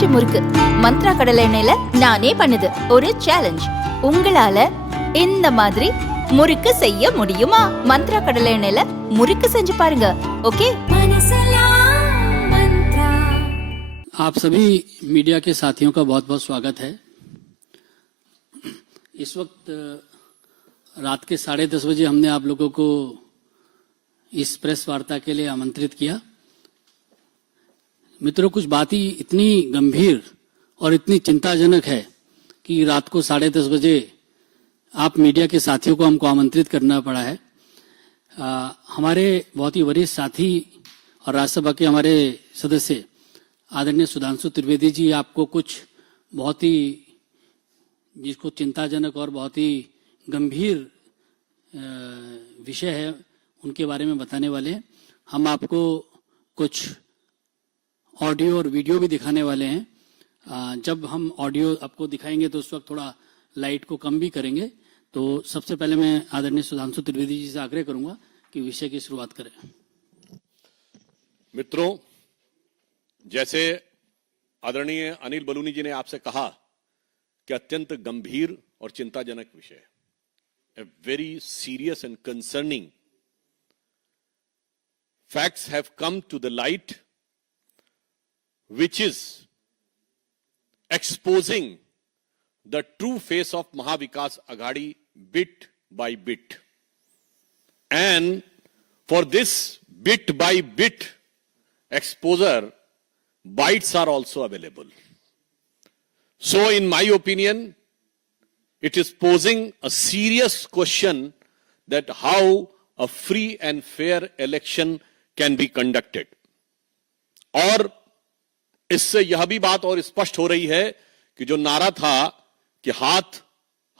பஞ்சு முறுக்கு மந்த்ரா கடலை எண்ணெயில நானே பண்ணுது. ஒரு சேலஞ்ச், உங்களால இந்த மாதிரி முறுக்கு செய்ய முடியுமா? மந்த்ரா கடலை எண்ணெயில முறுக்கு செஞ்சு பாருங்க. ஓகே? आप सभी मीडिया के साथियों का बहुत बहुत स्वागत है। इस वक्त रात के 10:30 बजे हमने आप लोगों को इस प्रेस वार्ता के लिए आमंत्रित किया। मित्रों, कुछ बातें इतनी गंभीर और इतनी चिंताजनक है कि रात को 10:30 बजे आप मीडिया के साथियों को हमको आमंत्रित करना पड़ा है। हमारे बहुत ही वरिष्ठ साथी और राज्यसभा के हमारे सदस्य आदरणीय सुधांशु त्रिवेदी जी आपको कुछ बहुत ही जिसको चिंताजनक और बहुत ही गंभीर विषय है उनके बारे में बताने वाले हैं। हम आपको कुछ ऑडियो और वीडियो भी दिखाने वाले हैं। जब हम ऑडियो आपको दिखाएंगे तो उस वक्त थोड़ा लाइट को कम भी करेंगे। तो सबसे पहले मैं आदरणीय सुधांशु त्रिवेदी जी से आग्रह करूंगा कि विषय की शुरुआत करें। मित्रों, जैसे आदरणीय अनिल बलूनी जी ने आपसे कहा कि अत्यंत गंभीर और चिंताजनक विषय, a very serious and concerning facts have come to the light which is exposing the true face of Mahavikas Aghadi bit by bit. And for this bit by bit exposure, bites are also available. So in my opinion, it is posing a serious question that how a free and fair election can be conducted. और इससे यह भी बात और स्पष्ट हो रही है कि जो नारा था कि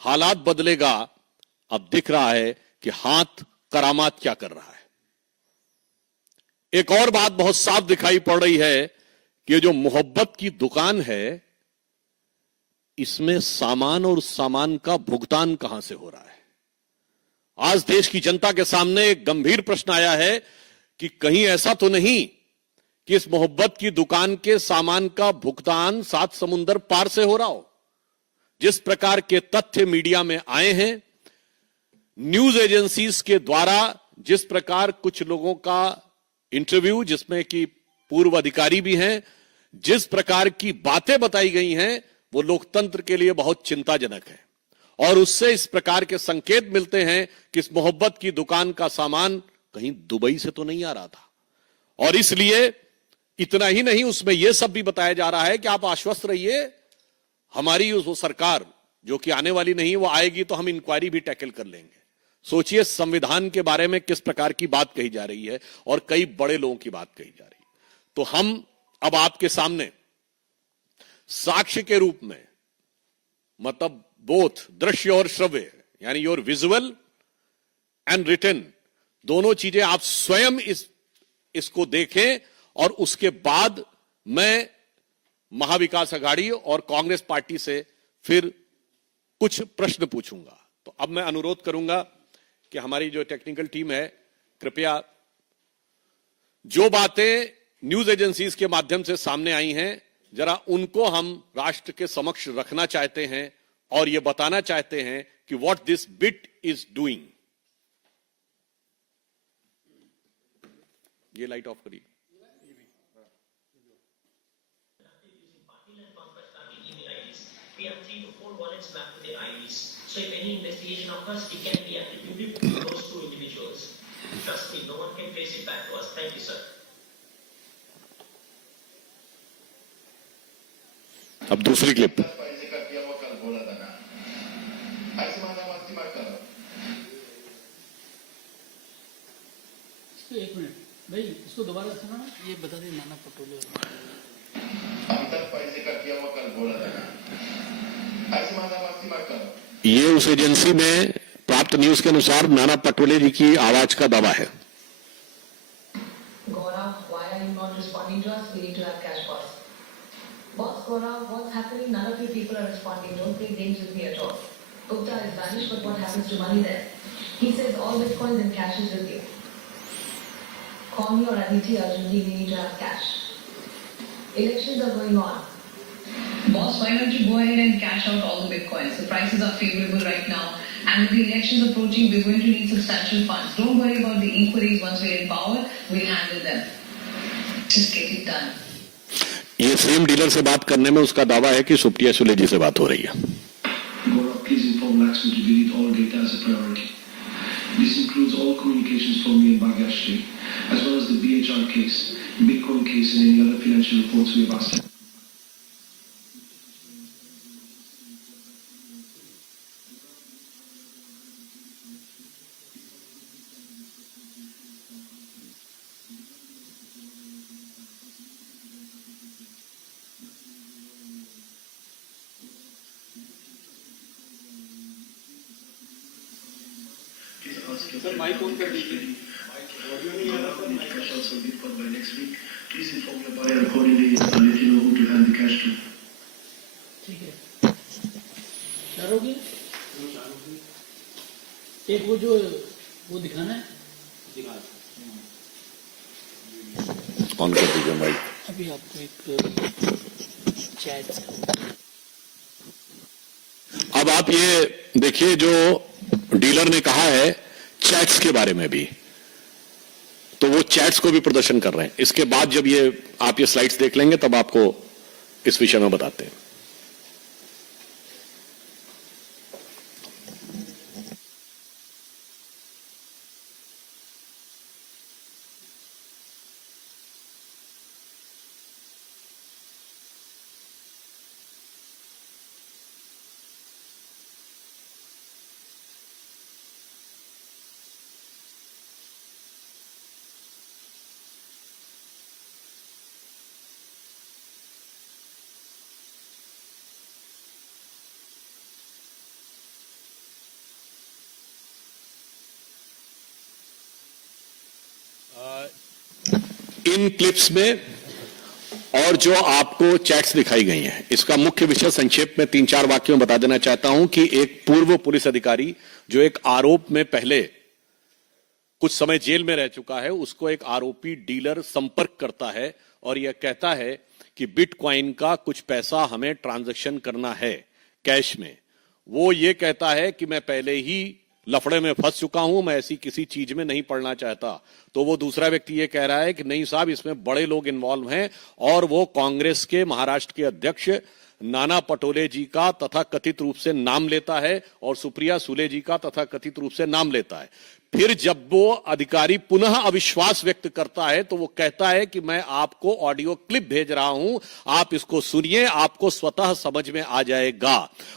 हालात बदलेगा, अब दिख रहा है कि हाथ करामात क्या कर रहा है। एक और बात बहुत साफ दिखाई पड़ रही है कि ये जो मोहब्बत की दुकान है, इसमें सामान और सामान का भुगतान कहां से हो रहा है। आज देश की जनता के सामने एक गंभीर प्रश्न आया है कि कहीं ऐसा तो नहीं कि इस मोहब्बत की दुकान के सामान का भुगतान 7 समुंदर पार से हो रहा हो। जिस प्रकार के तथ्य मीडिया में आए हैं, न्यूज एजेंसीज के द्वारा जिस प्रकार कुछ लोगों का इंटरव्यू, जिसमें कि पूर्व अधिकारी भी हैं, जिस प्रकार की बातें बताई गई हैं, वो लोकतंत्र के लिए बहुत चिंताजनक है। और उससे इस प्रकार के संकेत मिलते हैं कि इस मोहब्बत की दुकान का सामान कहीं दुबई से तो नहीं आ रहा था। और इसलिए इतना ही नहीं, उसमें यह सब भी बताया जा रहा है कि आप आश्वस्त रहिए, हमारी वो सरकार जो कि आने वाली नहीं, वो आएगी तो हम इंक्वायरी भी टैकल कर लेंगे। सोचिए, संविधान के बारे में किस प्रकार की बात कही जा रही है और कई बड़े लोगों की बात कही जा रही है। तो हम अब आपके सामने साक्ष्य के रूप में, मतलब बोथ दृश्य और श्रव्य, यानी योर विजुअल एंड रिटन, दोनों चीजें आप स्वयं इसको देखें। और उसके बाद मैं महाविकास अघाड़ी और कांग्रेस पार्टी से फिर कुछ प्रश्न पूछूंगा। तो अब मैं अनुरोध करूंगा कि हमारी जो टेक्निकल टीम है, कृपया जो बातें न्यूज एजेंसीज के माध्यम से सामने आई हैं, जरा उनको हम राष्ट्र के समक्ष रखना चाहते हैं और ये बताना चाहते हैं कि what this bit is doing. ये लाइट ऑफ करिए। We have 3 to 4 wallets mapped to their IDs. So if any investigation occurs, it can be attributed to those 2 individuals. Trust me, no one can trace it back to us. Thank you, sir. अब दूसरी clip. एक minute भाई, इसको दोबारा सुना, ये बता दे। नाना पटोले ये उस एजेंसी में प्राप्त न्यूज के अनुसार नाना पटोले जी की आवाज का दावा है। Gaurav, why are you not responding to us? We need to have cash boss. Boss Gaurav, what's happening? None of you people are responding. Don't play games with me at all. Gupta is vanished, but what happens to money there? He says all bitcoins and cash is with you. Call me or Aditi urgently. We need to have cash. Elections are going on. Boss, why don't you go ahead and cash out all the bitcoins? The prices are favorable right now. And with the elections approaching, we're going to need substantial funds. Don't worry about the inquiries once we're in power. We'll handle them. Just get it done. ये same dealer से बात करने में उसका दावा है कि सुप्रिया सुले जी से बात हो रही है. Gaurav, please inform Laxmi to delete all data as a priority. This includes all communications from me and Bhagyashree, as well as the BHR case, Bitcoin case, and any other financial reports we have asked. Sir mike on कर दीजिए. Cash out some Bitcoin by next week. Please inform your buyer accordingly and let you know who to hand the cash to. ठीक है. चार हो गए? एक वो जो वो दिखाना है. ऑन कर दीजिए माइक. अभी आपको एक चैट. अब आप ये देखिए जो डीलर ने कहा है चैट्स के बारे में भी, तो वो चैट्स को भी प्रदर्शन कर रहे हैं. इसके बाद जब ये आप ये स्लाइड्स देख लेंगे तब आपको इस विषय में बताते हैं. इन क्लिप्स में और जो आपको चैट्स दिखाई गई हैं, इसका मुख्य विषय संक्षेप में 3-4 वाक्यों में बता देना चाहता हूं कि एक पूर्व पुलिस अधिकारी जो एक आरोप में पहले कुछ समय जेल में रह चुका है, उसको एक आरोपी डीलर संपर्क करता है और यह कहता है कि बिटकॉइन का कुछ पैसा हमें ट्रांजैक्शन करना है कैश में. वो ये कहता है कि मैं पहले ही लफड़े में फंस चुका हूं, मैं ऐसी किसी चीज में नहीं पड़ना चाहता. तो वो दूसरा व्यक्ति ये कह रहा है कि नहीं साहब, इसमें बड़े लोग इन्वॉल्व हैं और वो कांग्रेस के महाराष्ट्र के अध्यक्ष नाना पटोले जी का तथा कथित रूप से नाम लेता है और सुप्रिया सुले जी का तथा कथित रूप से नाम लेता है. फिर जब वो अधिकारी पुनः अविश्वास व्यक्त करता है तो वो कहता है कि मैं आपको ऑडियो क्लिप भेज रहा हूं, आप इसको सुनिए, आपको स्वतः समझ में आ जाएगा.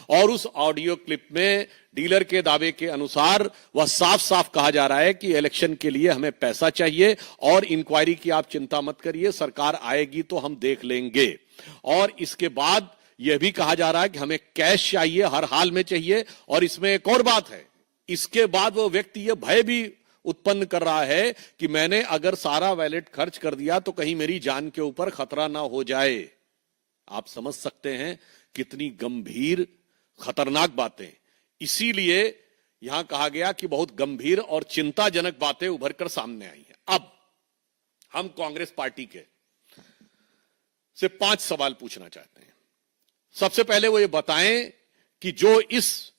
और उस ऑडियो क्लिप में डीलर के दावे के अनुसार वह साफ साफ कहा जा रहा है कि इलेक्शन के लिए हमें पैसा चाहिए और इंक्वायरी की आप चिंता मत करिए, सरकार आएगी तो हम देख लेंगे. और इसके बाद यह भी कहा जा रहा है कि हमें कैश चाहिए, हर हाल में चाहिए. और इसमें एक और बात है, इसके बाद वो व्यक्ति ये भय भी उत्पन्न कर रहा है कि मैंने अगर सारा वैलेट खर्च कर दिया तो कहीं मेरी जान के ऊपर खतरा ना हो जाए. आप समझ सकते हैं कितनी गंभीर खतरनाक बातें. इसीलिए यहां कहा गया कि बहुत गंभीर और चिंताजनक बातें उभर कर सामने आई हैं. अब हम कांग्रेस पार्टी के से 5 सवाल पूछना चाहते हैं. सबसे पहले वो ये बताएं कि जो इस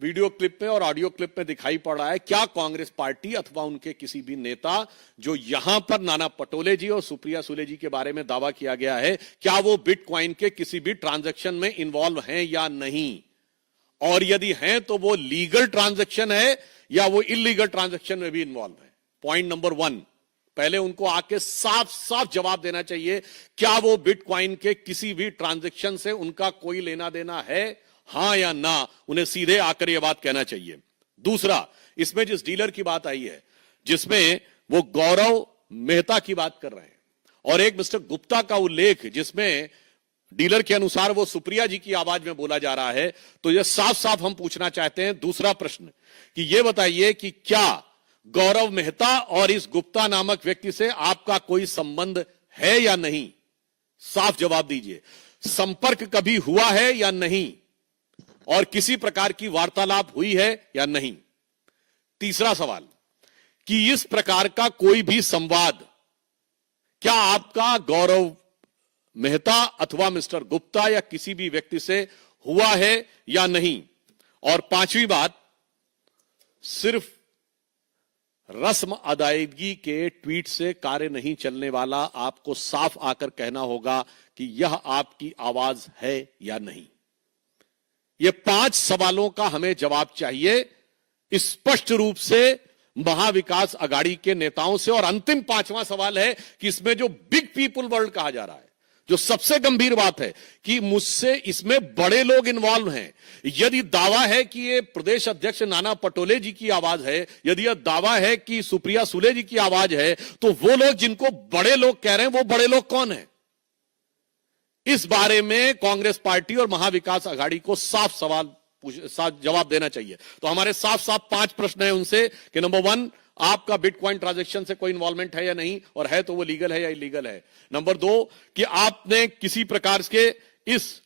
वीडियो क्लिप में और ऑडियो क्लिप में दिखाई पड़ रहा है, क्या कांग्रेस पार्टी अथवा उनके किसी भी नेता जो यहां पर नाना पटोले जी और सुप्रिया सुले जी के बारे में दावा किया गया है, क्या वो बिटकॉइन के किसी भी ट्रांजैक्शन में इन्वॉल्व हैं या नहीं, और यदि हैं तो वो लीगल ट्रांजैक्शन है या वो इलीगल ट्रांजैक्शन में भी इन्वॉल्व है. पॉइंट नंबर 1, पहले उनको आके साफ साफ जवाब देना चाहिए, क्या वो बिटकॉइन के किसी भी ट्रांजैक्शन से उनका कोई लेना देना है, हां या ना. उन्हें सीधे आकर यह बात कहना चाहिए. दूसरा, इसमें जिस डीलर की बात आई है, जिसमें वो गौरव मेहता की बात कर रहे हैं और एक मिस्टर गुप्ता का उल्लेख जिसमें डीलर के अनुसार वो सुप्रिया जी की आवाज में बोला जा रहा है, तो यह साफ साफ हम पूछना चाहते हैं. दूसरा प्रश्न कि यह बताइए कि क्या गौरव मेहता और इस गुप्ता नामक व्यक्ति से आपका कोई संबंध है या नहीं. साफ जवाब दीजिए. संपर्क कभी हुआ है या नहीं, और किसी प्रकार की वार्तालाप हुई है या नहीं. तीसरा सवाल कि इस प्रकार का कोई भी संवाद क्या आपका गौरव मेहता अथवा मिस्टर गुप्ता या किसी भी व्यक्ति से हुआ है या नहीं। और पांचवी बात, सिर्फ रस्म अदायगी के ट्वीट से कार्य नहीं चलने वाला, आपको साफ आकर कहना होगा कि यह आपकी आवाज है या नहीं। ये 5 सवालों का हमें जवाब चाहिए स्पष्ट रूप से महाविकास अघाड़ी के नेताओं से। और अंतिम 5वां सवाल है कि इसमें जो बिग पीपल वर्ल्ड कहा जा रहा है, जो सबसे गंभीर बात है कि मुझसे इसमें बड़े लोग इन्वॉल्व हैं। यदि दावा है कि ये प्रदेश अध्यक्ष नाना पटोले जी की आवाज है, यदि यह दावा है कि सुप्रिया सुले जी की आवाज है, तो वो लोग जिनको बड़े लोग कह रहे हैं, वो बड़े लोग कौन है? इस बारे में कांग्रेस पार्टी और महाविकास अघाड़ी को साफ जवाब देना चाहिए। तो हमारे साफ साफ 5 प्रश्न हैं उनसे कि नंबर 1, आपका बिटकॉइन ट्रांजैक्शन से कोई इन्वॉल्वमेंट है या नहीं, और है तो वो लीगल है या इलीगल है। नंबर 2, कि आपने किसी प्रकार के इस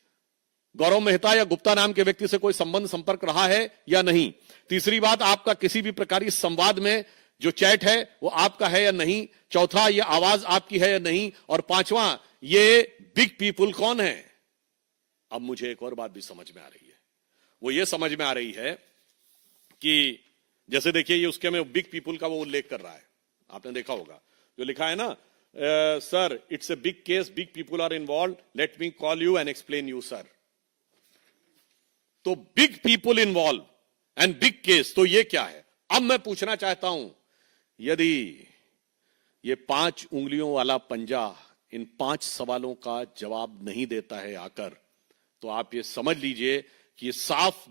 गौरव मेहता या गुप्ता नाम के व्यक्ति से कोई संबंध संपर्क रहा है या नहीं। तीसरी बात, आपका किसी भी प्रकार इस संवाद में जो चैट है वो आपका है या नहीं। चौथा, ये आवाज आपकी है या नहीं। और 5वां, ये बिग पीपल कौन है। अब मुझे एक और बात भी समझ में आ रही है, वो ये समझ में आ रही है कि जैसे देखिए ये उसके में बिग पीपल का वो उल्लेख कर रहा है, आपने देखा होगा जो लिखा है ना, sir it's a big case, big people are involve, let me call you and explain you sir. तो big people involve and big case, तो ये क्या है? अब मैं पूछना चाहता हूं, यदि ये 5 उंगलियों वाला पंजा इन 5 सवालों का जवाब नहीं देता है आकर, तो आप ये समझ लीजिए कि ये साफ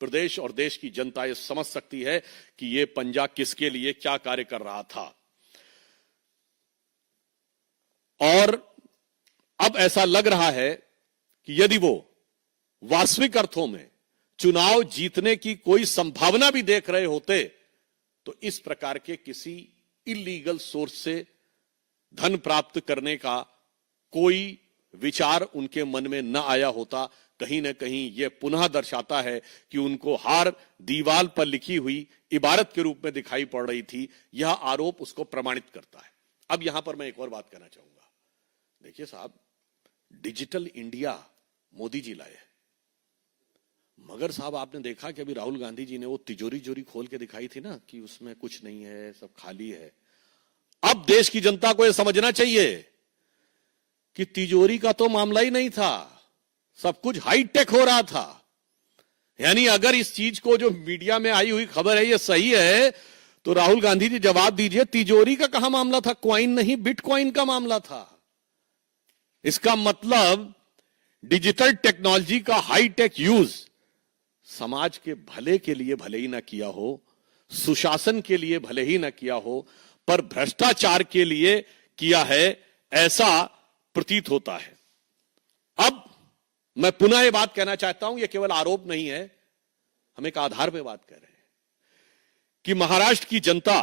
प्रदेश और देश की जनता ये समझ सकती है कि ये पंजा किसके लिए क्या कार्य कर रहा था। और अब ऐसा लग रहा है कि यदि वो वास्तविक अर्थों में चुनाव जीतने की कोई संभावना भी देख रहे होते, तो इस प्रकार के किसी इलीगल सोर्स से धन प्राप्त करने का कोई विचार उनके मन में न आया होता। कहीं ना कहीं यह पुनः दर्शाता है कि उनको हार दीवार पर लिखी हुई इबारत के रूप में दिखाई पड़ रही थी। यह आरोप उसको प्रमाणित करता है। अब यहां पर मैं एक और बात कहना चाहूंगा। देखिए साहब, डिजिटल इंडिया मोदी जी लाए, मगर साहब आपने देखा कि अभी राहुल गांधी जी ने वो तिजोरी खोल के दिखाई थी ना कि उसमें कुछ नहीं है, सब खाली है। अब देश की जनता को यह समझना चाहिए कि तिजोरी का तो मामला ही नहीं था, सब कुछ हाईटेक हो रहा था। यानी अगर इस चीज को जो मीडिया में आई हुई खबर है ये सही है, तो राहुल गांधी जी जवाब दीजिए, तिजोरी का कहां मामला था? क्वाइन नहीं, बिटकॉइन का मामला था। इसका मतलब डिजिटल टेक्नोलॉजी का हाईटेक यूज समाज के भले के लिए भले ही ना किया हो, सुशासन के लिए भले ही ना किया हो, पर भ्रष्टाचार के लिए किया है, ऐसा प्रतीत होता है। अब मैं पुनः यह बात कहना चाहता हूं, यह केवल आरोप नहीं है, हम एक आधार पर बात कर रहे हैं कि महाराष्ट्र की जनता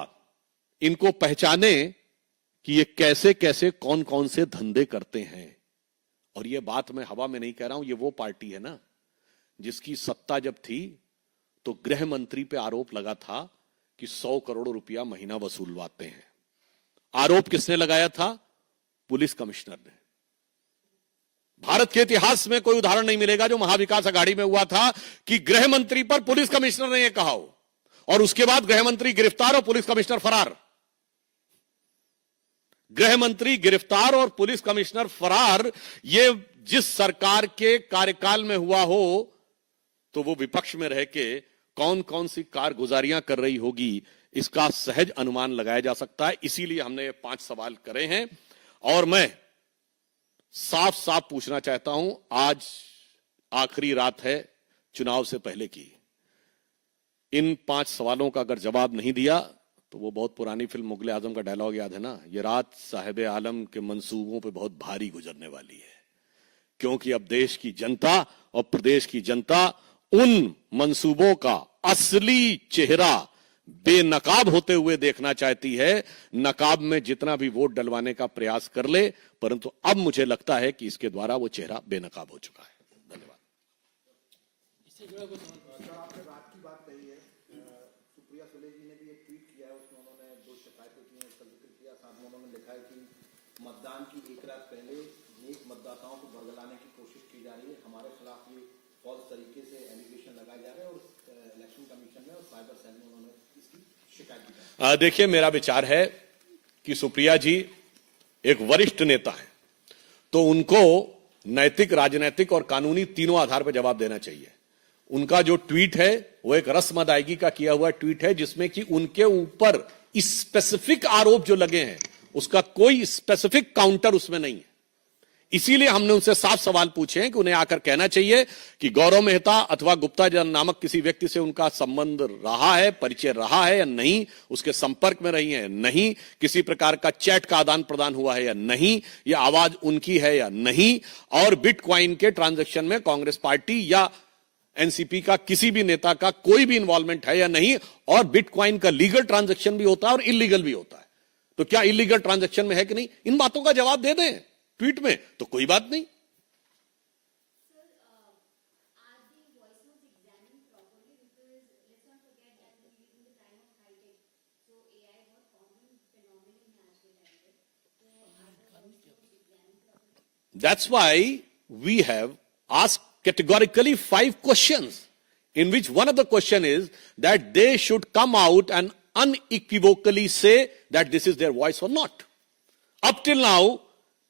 इनको पहचाने कि ये कैसे कैसे कौन कौन से धंधे करते हैं। और यह बात मैं हवा में नहीं कह रहा हूं, ये वो पार्टी है ना जिसकी सत्ता जब थी तो गृह मंत्री पे आरोप लगा था कि 100 करोड़ रुपया महीना वसूलवाते हैं। आरोप किसने लगाया था? पुलिस कमिश्नर ने। भारत के इतिहास में कोई उदाहरण नहीं मिलेगा जो महाविकास अघाड़ी में हुआ था कि गृह मंत्री पर पुलिस कमिश्नर ने यह कहा हो और उसके बाद गृह मंत्री गिरफ्तार और पुलिस कमिश्नर फरार। गृह मंत्री गिरफ्तार और पुलिस कमिश्नर फरार, यह जिस सरकार के कार्यकाल में हुआ हो तो वो विपक्ष में रह के कौन कौन सी कारगुजारियां कर रही होगी, इसका सहज अनुमान लगाया जा सकता है। इसीलिए हमने ये 5 सवाल करे हैं और मैं साफ साफ पूछना चाहता हूं, आज आखिरी रात है चुनाव से पहले की। इन 5 सवालों का अगर जवाब नहीं दिया तो वो बहुत पुरानी फिल्म मुगले आजम का डायलॉग याद है ना, ये रात साहिब आलम के मंसूबों पे बहुत भारी गुजरने वाली है। क्योंकि अब देश की जनता और प्रदेश की जनता उन मंसूबों का असली चेहरा बेनकाब होते हुए देखना चाहती है। नकाब में जितना भी वोट डलवाने का प्रयास कर ले, परंतु अब मुझे लगता है कि इसके द्वारा वो चेहरा बेनकाब हो चुका है। धन्यवाद। आपने रात की बात कही है, सुप्रिया सुले जी ने भी एक ट्वीट किया है, उसमें उन्होंने 2 शिकायतें की हैं, उसका जिक्र किया। साथ में उन्होंने लिखा है कि मतदान की एक रात पहले नेक मतदाताओं को बरगलाने की कोशिश की जा रही है। हमारे खिलाफ ये फॉल्स तरीके से एलिगेशन लगाए जा रहे हैं और इलेक्शन कमीशन में और साइबर सेल में उन्होंने इसकी शिकायत की है। देखिए, मेरा विचार है कि सुप्रिया जी एक वरिष्ठ नेता है, तो उनको नैतिक, राजनीतिक और कानूनी तीनों आधार पर जवाब देना चाहिए। उनका जो ट्वीट है वो एक रस्म अदायगी का किया हुआ ट्वीट है, जिसमें कि उनके ऊपर स्पेसिफिक आरोप जो लगे हैं उसका कोई स्पेसिफिक काउंटर उसमें नहीं है। इसीलिए हमने उनसे साफ सवाल पूछे हैं कि उन्हें आकर कहना चाहिए कि गौरव मेहता अथवा गुप्ता नामक किसी व्यक्ति से उनका संबंध रहा है, परिचय रहा है या नहीं, उसके संपर्क में रही है नहीं, किसी प्रकार का चैट का आदान प्रदान हुआ है या नहीं, यह आवाज उनकी है या नहीं, और बिटकॉइन के ट्रांजैक्शन में कांग्रेस पार्टी या एनसीपी का किसी भी नेता का कोई भी इन्वॉल्वमेंट है या नहीं, और बिटकॉइन का लीगल ट्रांजैक्शन भी होता है और इलीगल भी होता है। तो क्या इलीगल ट्रांजैक्शन में है कि नहीं, इन बातों का जवाब दे दें ट्वीट में, तो कोई बात नहीं। That's why we have asked categorically 5 questions, in which one of the question is that they should come out and unequivocally say that this is their voice or not. Up till now,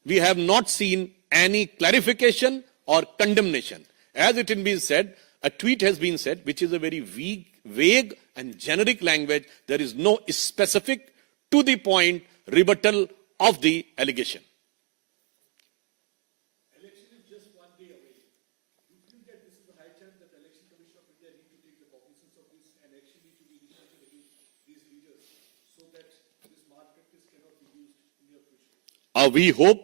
we have not seen any clarification or condemnation. As it has been said, a tweet has been said, which is a very vague and generic language. There is no specific, to the point rebuttal of the allegation. We hope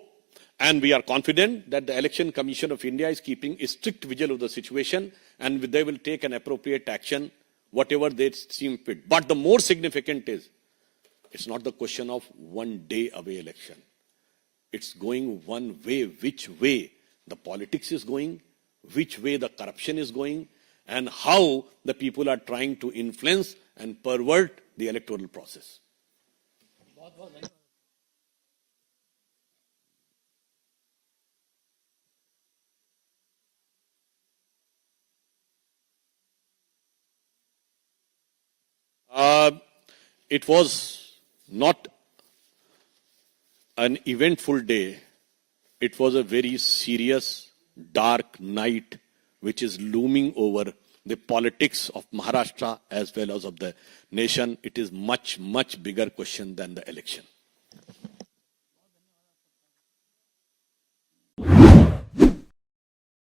and we are confident that the Election Commission of India is keeping a strict vigil of the situation, and they will take an appropriate action, whatever they seem fit. But the more significant is, it's not the question of one day away election. It's going one way, which way the politics is going, which way the corruption is going, and how the people are trying to influence and pervert the electoral process. It was not an eventful day. It was a very serious, dark night which is looming over the politics of Maharashtra as well as of the nation. It is much, much bigger question than the election.